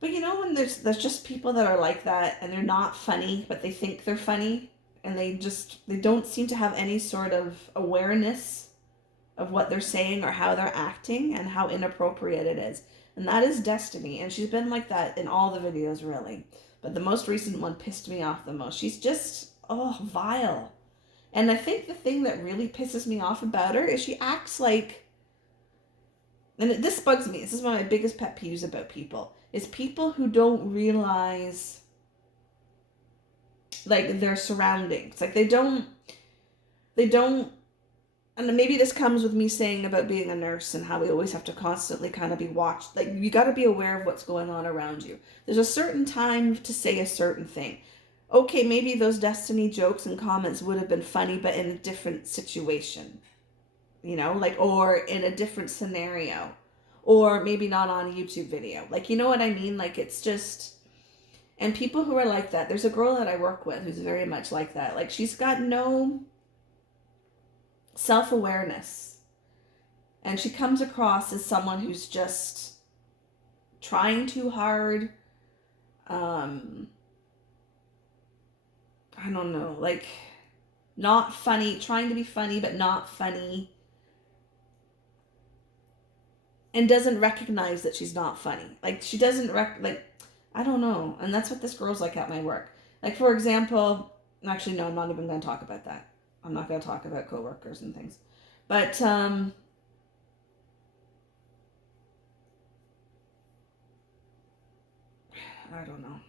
But you know, when there's just people that are like that, and they're not funny, but they think they're funny, and they don't seem to have any sort of awareness of what they're saying or how they're acting and how inappropriate it is. And that is Destiny. And she's been like that in all the videos, really. But the most recent one pissed me off the most. She's just, oh, vile. And I think the thing that really pisses me off about her is she acts like, and this bugs me. This is one of my biggest pet peeves about people, is people who don't realize, like, their surroundings. Like, they don't, and maybe this comes with me saying about being a nurse and how we always have to constantly kind of be watched. Like, you got to be aware of what's going on around you. There's a certain time to say a certain thing. Okay, maybe those Destiny jokes and comments would have been funny, but in a different situation, you know, like, or in a different scenario, or maybe not on a YouTube video. Like, you know what I mean? Like, it's just, and people who are like that, there's a girl that I work with who's very much like that. Like, she's got no self-awareness, and she comes across as someone who's just trying too hard. I don't know, like, not funny, trying to be funny but not funny, and doesn't recognize that she's not funny. Like, she doesn't like, I don't know. And that's what this girl's like at my work. Like, for example, actually no, I'm not even going to talk about that. I'm not going to talk about coworkers and things. But I don't know.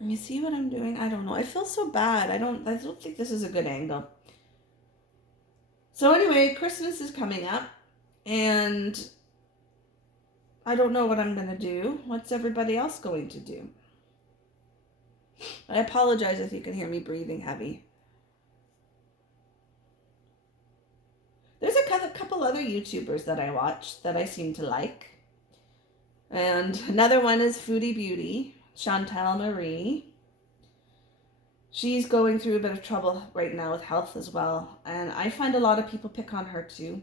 You see what I'm doing? I don't know. I feel so bad. I don't think this is a good angle. So anyway, Christmas is coming up, and I don't know what I'm going to do. What's everybody else going to do? I apologize if you can hear me breathing heavy. There's a couple other YouTubers that I watch that I seem to like. And another one is Foodie Beauty, Chantal Marie. She's going through a bit of trouble right now with health as well. And I find a lot of people pick on her too.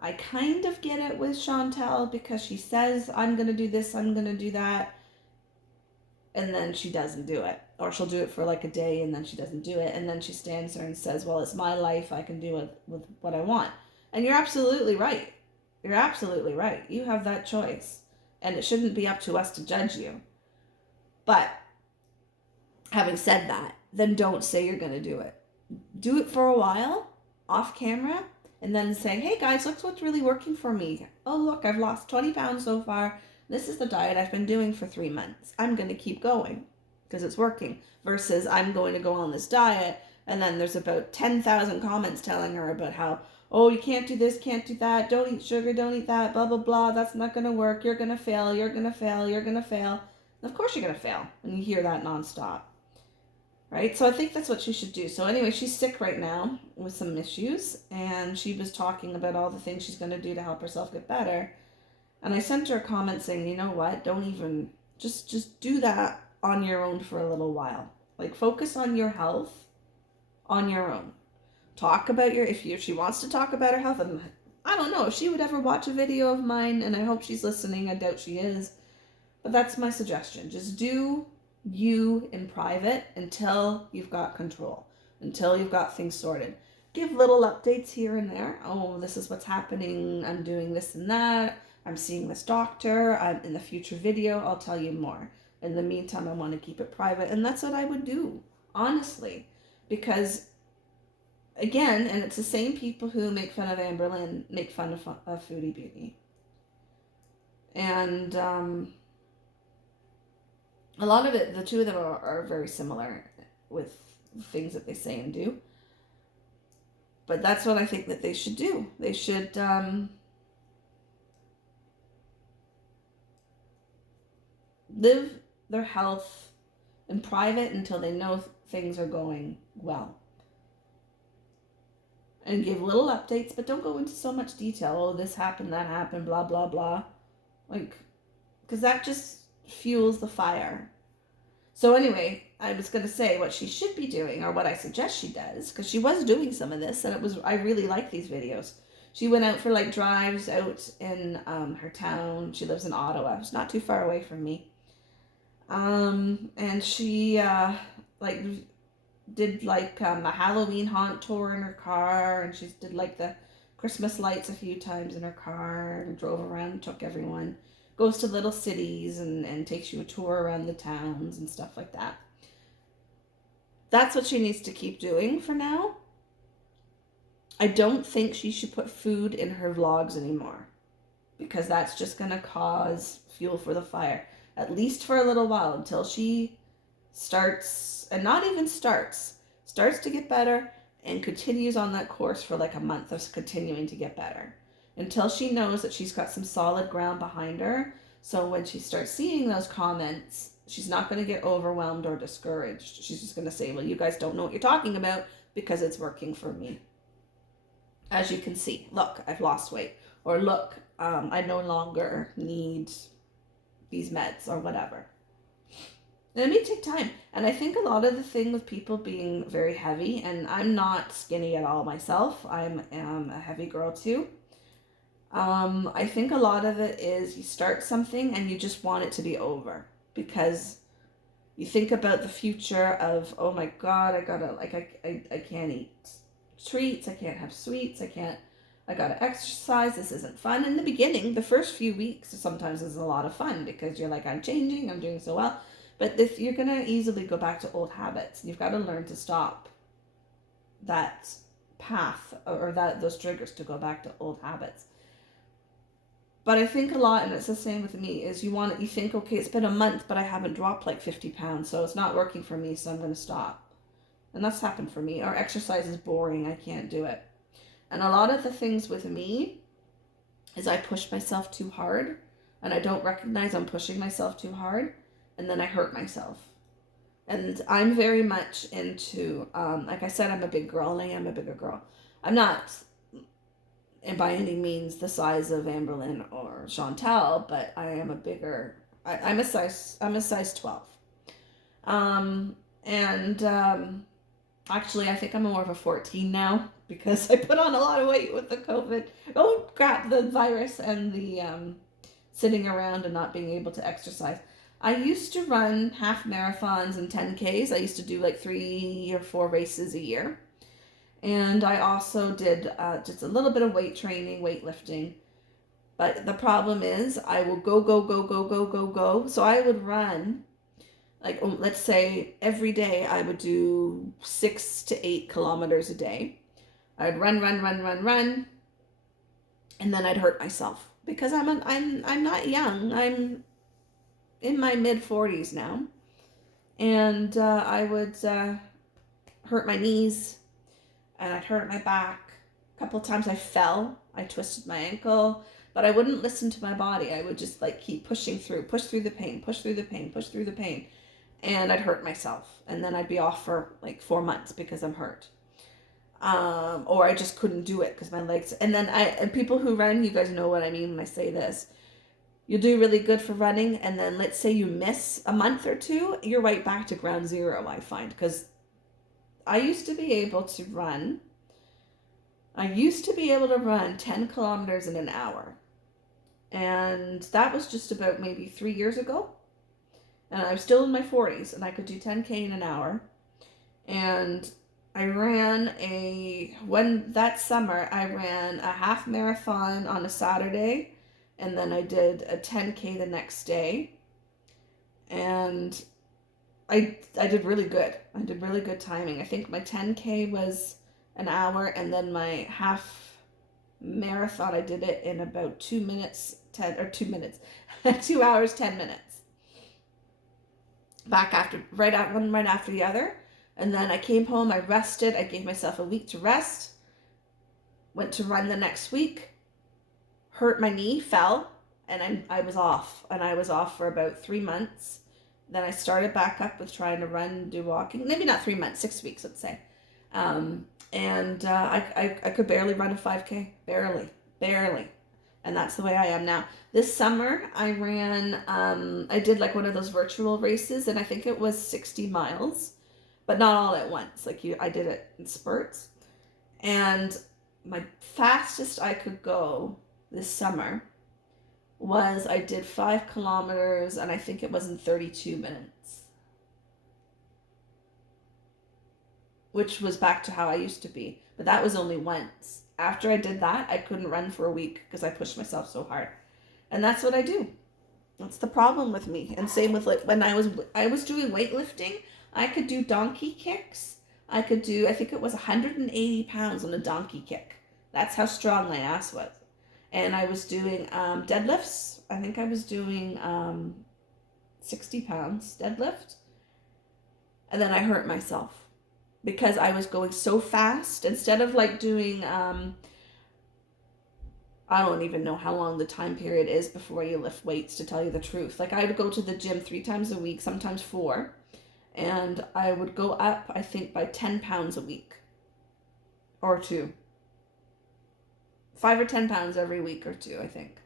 I kind of get it with Chantal because she says, I'm going to do this, I'm going to do that. And then she doesn't do it. Or she'll do it for like a day and then she doesn't do it. And then she stands there and says, well, it's my life. I can do it with what I want. And you're absolutely right. You're absolutely right. You have that choice. And it shouldn't be up to us to judge you. But having said that, then don't say you're going to do it. Do it for a while, off camera, and then say, hey guys, look what's really working for me. Oh, look, I've lost 20 pounds so far. This is the diet I've been doing for 3 months. I'm going to keep going because it's working. Versus I'm going to go on this diet, and then there's about 10,000 comments telling her about how, oh, you can't do this, can't do that, don't eat sugar, don't eat that, blah, blah, blah, that's not going to work, you're going to fail, you're going to fail, you're going to fail. And of course you're going to fail when you hear that nonstop. Right? So I think that's what she should do. So anyway, she's sick right now with some issues, and she was talking about all the things she's going to do to help herself get better. And I sent her a comment saying, you know what, don't even, just do that on your own for a little while. Like, focus on your health on your own. Talk about if she wants to talk about her health, and I don't know if she would ever watch a video of mine, and I hope she's listening. I doubt she is. But that's my suggestion. Just do you in private until you've got control, until you've got things sorted. Give little updates here and there. Oh, this is what's happening. I'm doing this and that. I'm seeing this doctor. In the future video, I'll tell you more. In the meantime, I want to keep it private. And that's what I would do, honestly. Because, again, and it's the same people who make fun of Amberlynn make fun of Foodie Beauty. And a lot of it, the two of them are very similar with things that they say and do. But that's what I think that they should do. They should live their health in private until they know things are going well. And give little updates, but don't go into so much detail. Oh, this happened, that happened, blah, blah, blah. Like, because that just fuels the fire. So anyway, I was going to say what she should be doing, or what I suggest she does, because she was doing some of this, and I really like these videos. She went out for like drives out in her town. She lives in Ottawa. It's not too far away from me. And she like did like a Halloween haunt tour in her car, and she did like the Christmas lights a few times in her car, and drove around and took everyone. Goes to little cities and takes you a tour around the towns and stuff like that. That's what she needs to keep doing for now. I don't think she should put food in her vlogs anymore, because that's just going to cause fuel for the fire, at least for a little while, until she starts, and not even starts to get better and continues on that course for like a month of continuing to get better, until she knows that she's got some solid ground behind her. So when she starts seeing those comments, she's not going to get overwhelmed or discouraged. She's just going to say, well, you guys don't know what you're talking about because it's working for me. As you can see, look, I've lost weight. Or look, I no longer need these meds or whatever. And it may take time. And I think a lot of the thing with people being very heavy, and I'm not skinny at all myself. I'm a heavy girl too. I think a lot of it is you start something and you just want it to be over, because you think about the future of, oh my God, I gotta, like, I can't eat treats, I can't have sweets, I gotta exercise, this isn't fun. In the beginning, the first few weeks sometimes is a lot of fun because you're like, I'm changing, I'm doing so well. But if you're gonna easily go back to old habits, you've got to learn to stop that path or those triggers to go back to old habits. But I think a lot, and it's the same with me, is you think, okay, it's been a month, but I haven't dropped like 50 pounds, so it's not working for me, so I'm going to stop. And that's happened for me. Or exercise is boring, I can't do it. And a lot of the things with me is I push myself too hard, and I don't recognize I'm pushing myself too hard, and then I hurt myself. And I'm very much into, like I said, I'm a big girl, and I am a bigger girl. I'm not, and by any means, the size of Amberlyn or Chantal, but I am a bigger, I'm a size 12. Actually, I think I'm more of a 14 now, because I put on a lot of weight with the COVID. Oh, crap, the virus and the sitting around and not being able to exercise. I used to run half marathons and 10Ks. I used to do like 3 or 4 races a year. And I also did just a little bit of weight training, weightlifting. But the problem is I will go. So I would run, like, let's say every day I would do 6 to 8 kilometers a day. I'd run. And then I'd hurt myself because I'm not young. I'm in my mid 40s now. And I would hurt my knees, and I'd hurt my back. A couple of times I fell. I twisted my ankle, but I wouldn't listen to my body. I would just like keep pushing through, push through the pain. And I'd hurt myself. And then I'd be off for like 4 months because I'm hurt. Or I just couldn't do it because my legs, and people who run, you guys know what I mean when I say this. You do really good for running, and then let's say you miss a month or two, you're right back to ground zero, I find, because I used to be able to run 10 kilometers in an hour. And that was just about maybe 3 years ago. And I was still in my 40s, and I could do 10K in an hour. And I ran that summer, I ran a half marathon on a Saturday, and then I did a 10K the next day. And I did really good. I did really good timing. I think my 10K was an hour, and then my half marathon, I did it in about 2 hours, 10 minutes. Right after the other. And then I came home, I rested, I gave myself a week to rest, went to run the next week, hurt my knee, fell, and I was off. And I was off for about 3 months. Then I started back up with trying to run, do walking. Maybe not 3 months, 6 weeks, let's say. I could barely run a 5K, barely. And that's the way I am now. This summer, I ran, I did like one of those virtual races, and I think it was 60 miles. But not all at once. I did it in spurts. And my fastest I could go this summer was I did 5 kilometers, and I think it was in 32 minutes. which was back to how I used to be. But that was only once. After I did that, I couldn't run for a week because I pushed myself so hard. And that's what I do. That's the problem with me. And same with like when I was doing weightlifting, I could do donkey kicks. I could do, I think it was 180 pounds on a donkey kick. That's how strong my ass was. And I was doing deadlifts. I think I was doing 60 pounds deadlift. And then I hurt myself because I was going so fast. Instead of like doing, I don't even know how long the time period is before you lift weights, to tell you the truth. Like I would go to the gym 3 times a week, sometimes 4. And I would go up, I think, by 10 pounds a week. Or 2. 5 or 10 pounds every week or 2, I think.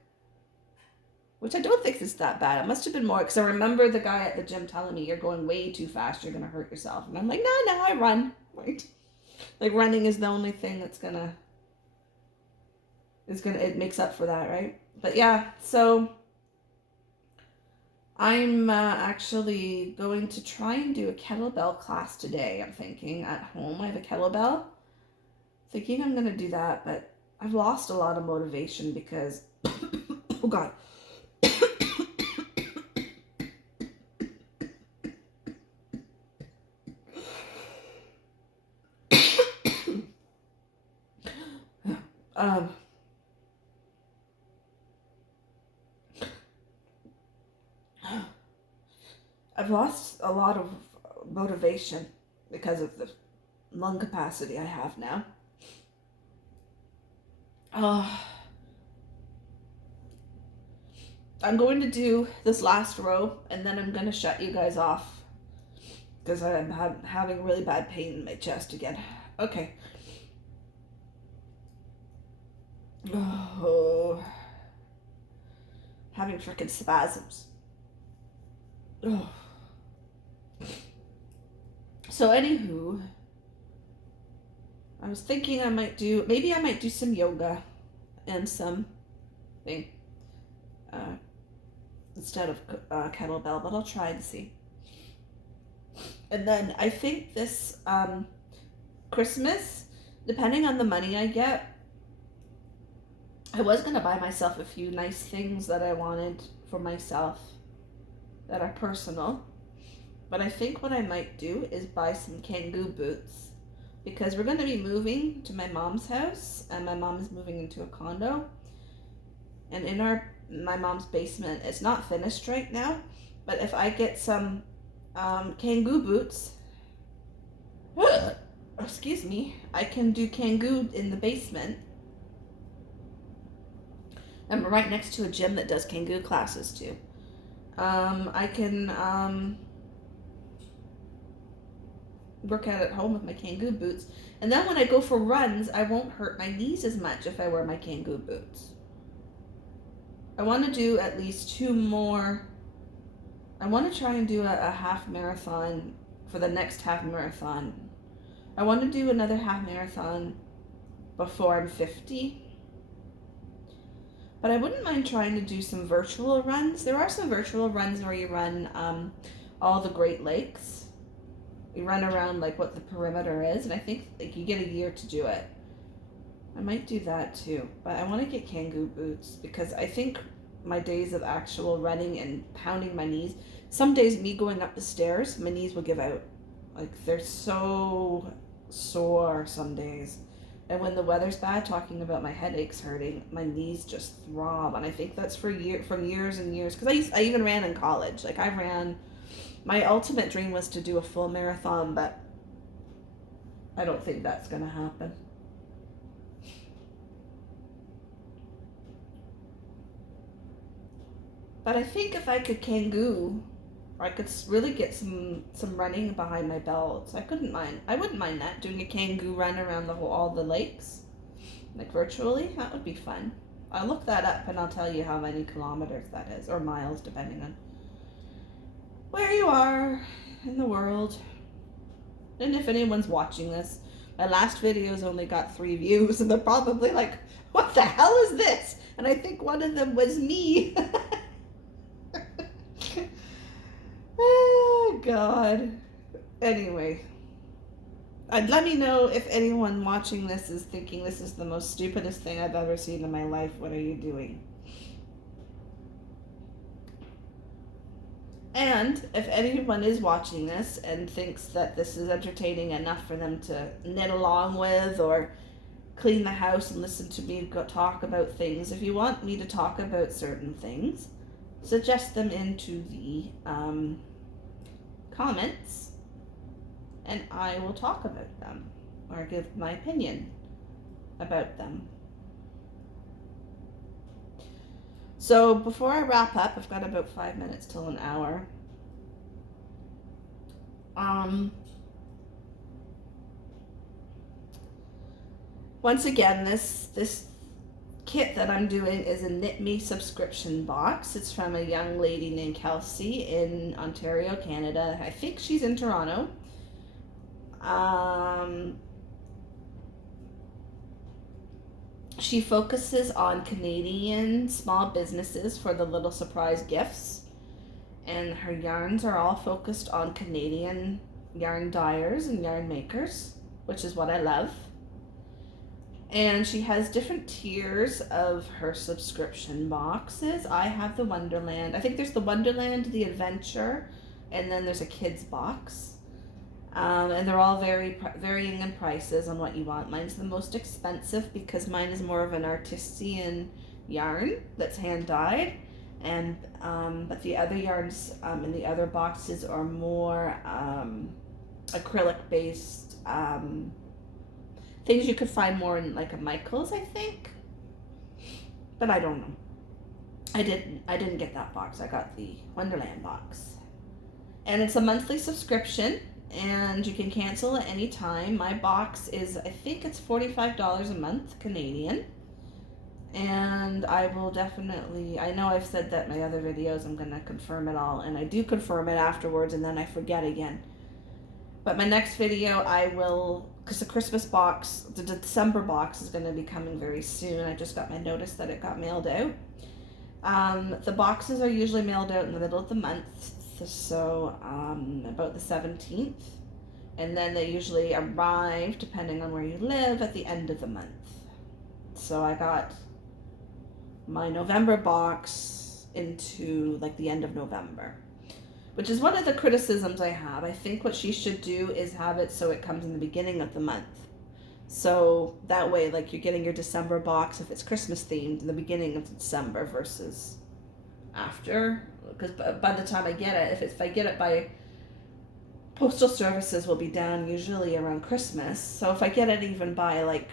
Which I don't think is that bad. It must have been more, because I remember the guy at the gym telling me, you're going way too fast, you're going to hurt yourself. And I'm like, no, I run. Right? Like running is the only thing that's it makes up for that, right? But yeah, so I'm actually going to try and do a kettlebell class today. I'm thinking at home. I have a kettlebell. Thinking I'm going to do that, but I've lost a lot of motivation because, oh God. I've lost a lot of motivation because of the lung capacity I have now. I'm going to do this last row and then I'm going to shut you guys off because I'm having really bad pain in my chest again. Okay. Oh, having freaking spasms. Oh. So anywho, I was thinking maybe I might do some yoga and some thing instead of kettlebell, but I'll try and see. And then I think this Christmas, depending on the money I get, I was going to buy myself a few nice things that I wanted for myself that are personal. But I think what I might do is buy some Kangoo boots because we're going to be moving to my mom's house and my mom is moving into a condo. And in my mom's basement, it's not finished right now, but if I get some Kangoo boots, excuse me, I can do Kangoo in the basement. I'm right next to a gym that does Kangoo classes too. I can work out at home with my Kangoo boots. And then when I go for runs, I won't hurt my knees as much if I wear my Kangoo boots. I want to do at least 2 more. I want to try and do a half marathon for the next half marathon. I want to do another half marathon before I'm 50. But I wouldn't mind trying to do some virtual runs. There are some virtual runs where you run all the Great Lakes. You run around like what the perimeter is, and I think like you get a year to do it. I might do that too, but I want to get Kangoo boots because I think my days of actual running and pounding my knees, some days me going up the stairs, my knees will give out. Like they're so sore some days. And when the weather's bad, talking about my headaches hurting, my knees just throb. And I think that's from years and years. Because I even ran in college. Like my ultimate dream was to do a full marathon, but I don't think that's going to happen. But I think if I could Kangoo, I could really get some running behind my belt. I wouldn't mind that, doing a Kangoo run around all the lakes, like virtually. That would be fun. I'll look that up and I'll tell you how many kilometers that is, or miles, depending on where you are in the world. And if anyone's watching this, my last video's only got 3 views, and they're probably like, what the hell is this? And I think one of them was me. Oh, God. Anyway, let me know if anyone watching this is thinking this is the most stupidest thing I've ever seen in my life. What are you doing? And if anyone is watching this and thinks that this is entertaining enough for them to knit along with or clean the house and listen to me talk about things, if you want me to talk about certain things, suggest them into the comments and I will talk about them or give my opinion about them. So before I wrap up, I've got about 5 minutes till an hour. Once again, this kit that I'm doing is a Knit Me subscription box. It's from a young lady named Kelsey in Ontario, Canada. I think she's in Toronto. She focuses on Canadian small businesses for the little surprise gifts, and her yarns are all focused on Canadian yarn dyers and yarn makers, which is what I love. And she has different tiers of her subscription boxes. I have the Wonderland. I think there's the Wonderland, the Adventure, and then there's a kids box. And they're all varying in prices on what you want. Mine's the most expensive because mine is more of an artisan yarn that's hand dyed, and but the other yarns in the other boxes are more acrylic based things you could find more in like a Michael's, I think, but I don't know. I didn't get that box. I got the Wonderland box, and it's a monthly subscription. And you can cancel at any time. My box is, I think it's $45 a month Canadian. And I will definitely, I know I've said that in my other videos, I'm going to confirm it all. And I do confirm it afterwards and then I forget again. But my next video I will, because the Christmas box, the December box is going to be coming very soon. I just got my notice that it got mailed out. The boxes are usually mailed out in the middle of the month. So about the 17th, and then they usually arrive, depending on where you live, at the end of the month. So I got my November box into like the end of November, which is one of the criticisms I have. I think what she should do is have it so it comes in the beginning of the month. So that way, like, you're getting your December box, if it's Christmas themed, in the beginning of December versus after. Because by the time I get it, if I get it by postal services, will be down usually around Christmas. So if I get it even by like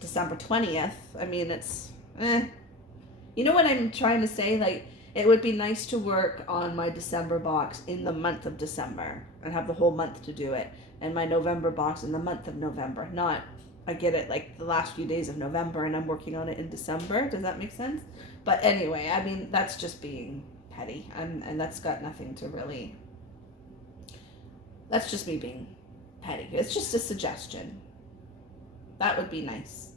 December 20th, I mean, it's you know what I'm trying to say? Like, it would be nice to work on my December box in the month of December and have the whole month to do it, and my November box in the month of November. Not I get it like the last few days of November and I'm working on it in December. Does that make sense? But anyway, I mean, that's just being petty, and that's got nothing to really, that's just me being petty. It's just a suggestion. That would be nice.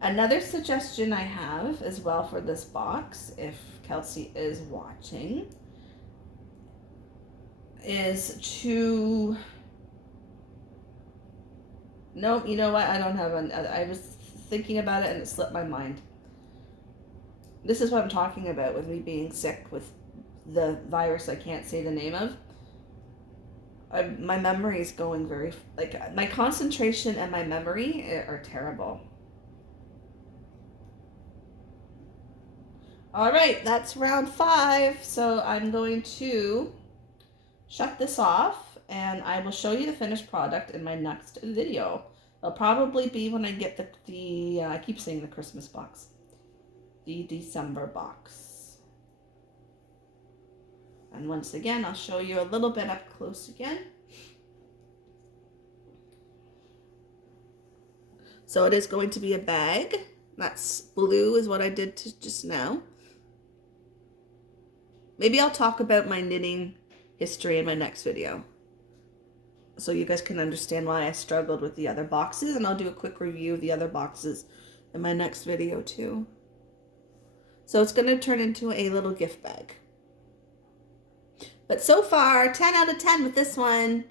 Another suggestion I have as well for this box, if Kelsey is watching, is to, no, you know what, I don't have I was thinking about it and it slipped my mind. This is what I'm talking about with me being sick with the virus I can't say the name of. My memory is going very, like, my concentration and my memory are terrible. All right, that's round 5. So I'm going to shut this off and I will show you the finished product in my next video. It'll probably be when I get the I keep saying the Christmas box. The December box. And once again, I'll show you a little bit up close again. So it is going to be a bag. That's blue is what I did just now. Maybe I'll talk about my knitting history in my next video, so you guys can understand why I struggled with the other boxes, and I'll do a quick review of the other boxes in my next video too. So it's going to turn into a little gift bag. But so far, 10 out of 10 with this one.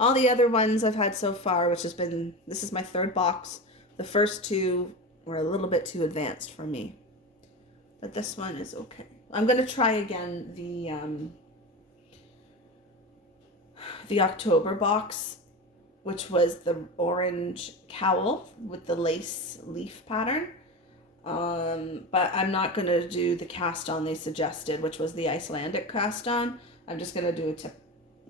All the other ones I've had so far, which has been, this is my third box. The first two were a little bit too advanced for me. But this one is okay. I'm going to try again the October box, which was the orange cowl with the lace leaf pattern. But I'm not going to do the cast on they suggested, which was the Icelandic cast on. I'm just going to do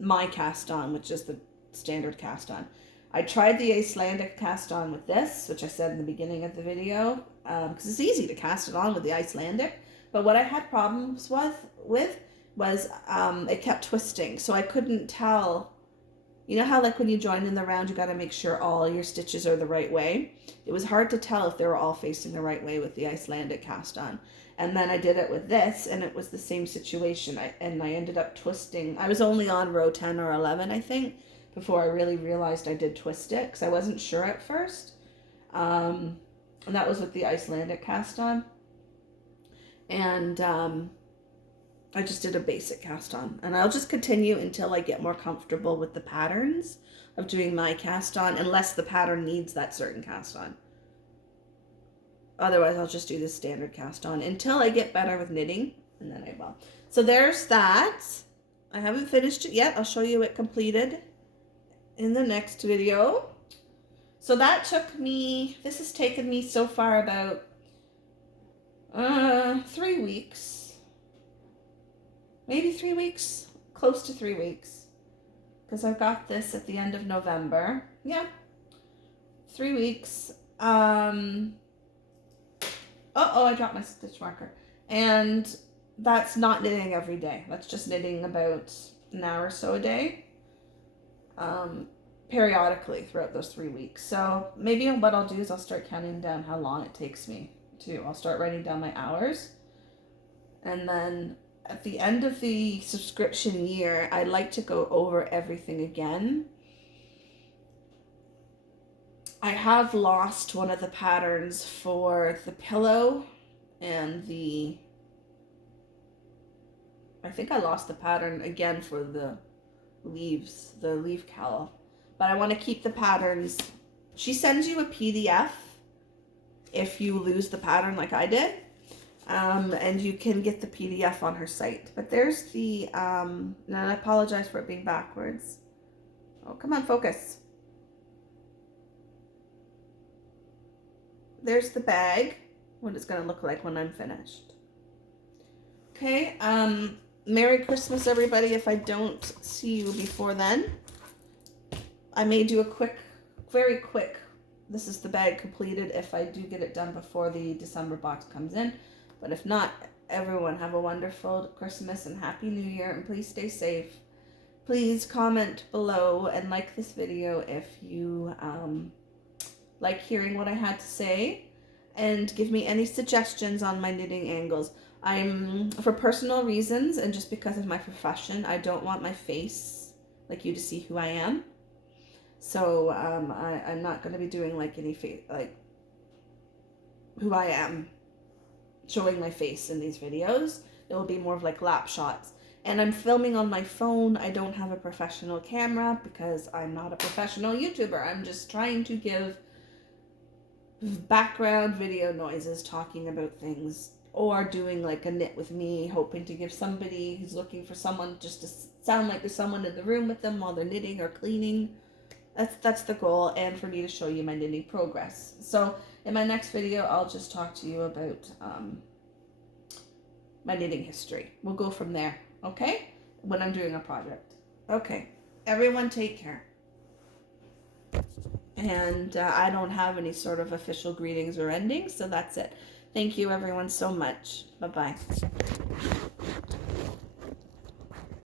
my cast on, which is the standard cast on. I tried the Icelandic cast on with this, which I said in the beginning of the video, because it's easy to cast it on with the Icelandic. But what I had problems with was it kept twisting, so I couldn't tell. You know how like when you join in the round, you got to make sure all your stitches are the right way? It was hard to tell if they were all facing the right way with the Icelandic cast on. And then I did it with this, and it was the same situation. I ended up twisting. I was only on row 10 or 11, I think, before I really realized I did twist it, because I wasn't sure at first. And that was with the Icelandic cast on. And I just did a basic cast on, and I'll just continue until I get more comfortable with the patterns of doing my cast on, unless the pattern needs that certain cast on. Otherwise, I'll just do the standard cast on until I get better with knitting, and then I will. So there's that. I haven't finished it yet. I'll show you it completed in the next video. So that took me, this has taken me so far about 3 weeks. Maybe 3 weeks, close to 3 weeks, because I got this at the end of November. Yeah, 3 weeks. I dropped my stitch marker. And that's not knitting every day. That's just knitting about an hour or so a day, periodically throughout those 3 weeks. So maybe what I'll do is I'll start counting down how long it takes me to. I'll start writing down my hours, and then at the end of the subscription year, I'd like to go over everything again. I have lost one of the patterns for the pillow and I think I lost the pattern again for the leaves, the leaf cowl. But I want to keep the patterns. She sends you a PDF if you lose the pattern like I did. And you can get the PDF on her site. But there's the, and I apologize for it being backwards. Oh, come on, focus. There's the bag, what it's going to look like when I'm finished. Okay, Merry Christmas, everybody, if I don't see you before then. I may do a quick, very quick, this is the bag completed if I do get it done before the December box comes in. But if not, everyone have a wonderful Christmas and Happy New Year, and please stay safe. Please comment below and like this video if you like hearing what I had to say, and give me any suggestions on my knitting angles. For personal reasons and just because of my profession, I don't want my face, like you to see who I am. So I'm not going to be doing like any face, like who I am, showing my face in these videos. It will be more of like lap shots. And I'm filming on my phone. I don't have a professional camera because I'm not a professional YouTuber. I'm just trying to give background video noises talking about things, or doing like a knit with me, hoping to give somebody who's looking for someone just to sound like there's someone in the room with them while they're knitting or cleaning. That's the goal, and for me to show you my knitting progress. So in my next video, I'll just talk to you about my knitting history. We'll go from there, okay? When I'm doing a project. Okay, everyone take care. And I don't have any sort of official greetings or endings, so that's it. Thank you everyone so much. Bye-bye.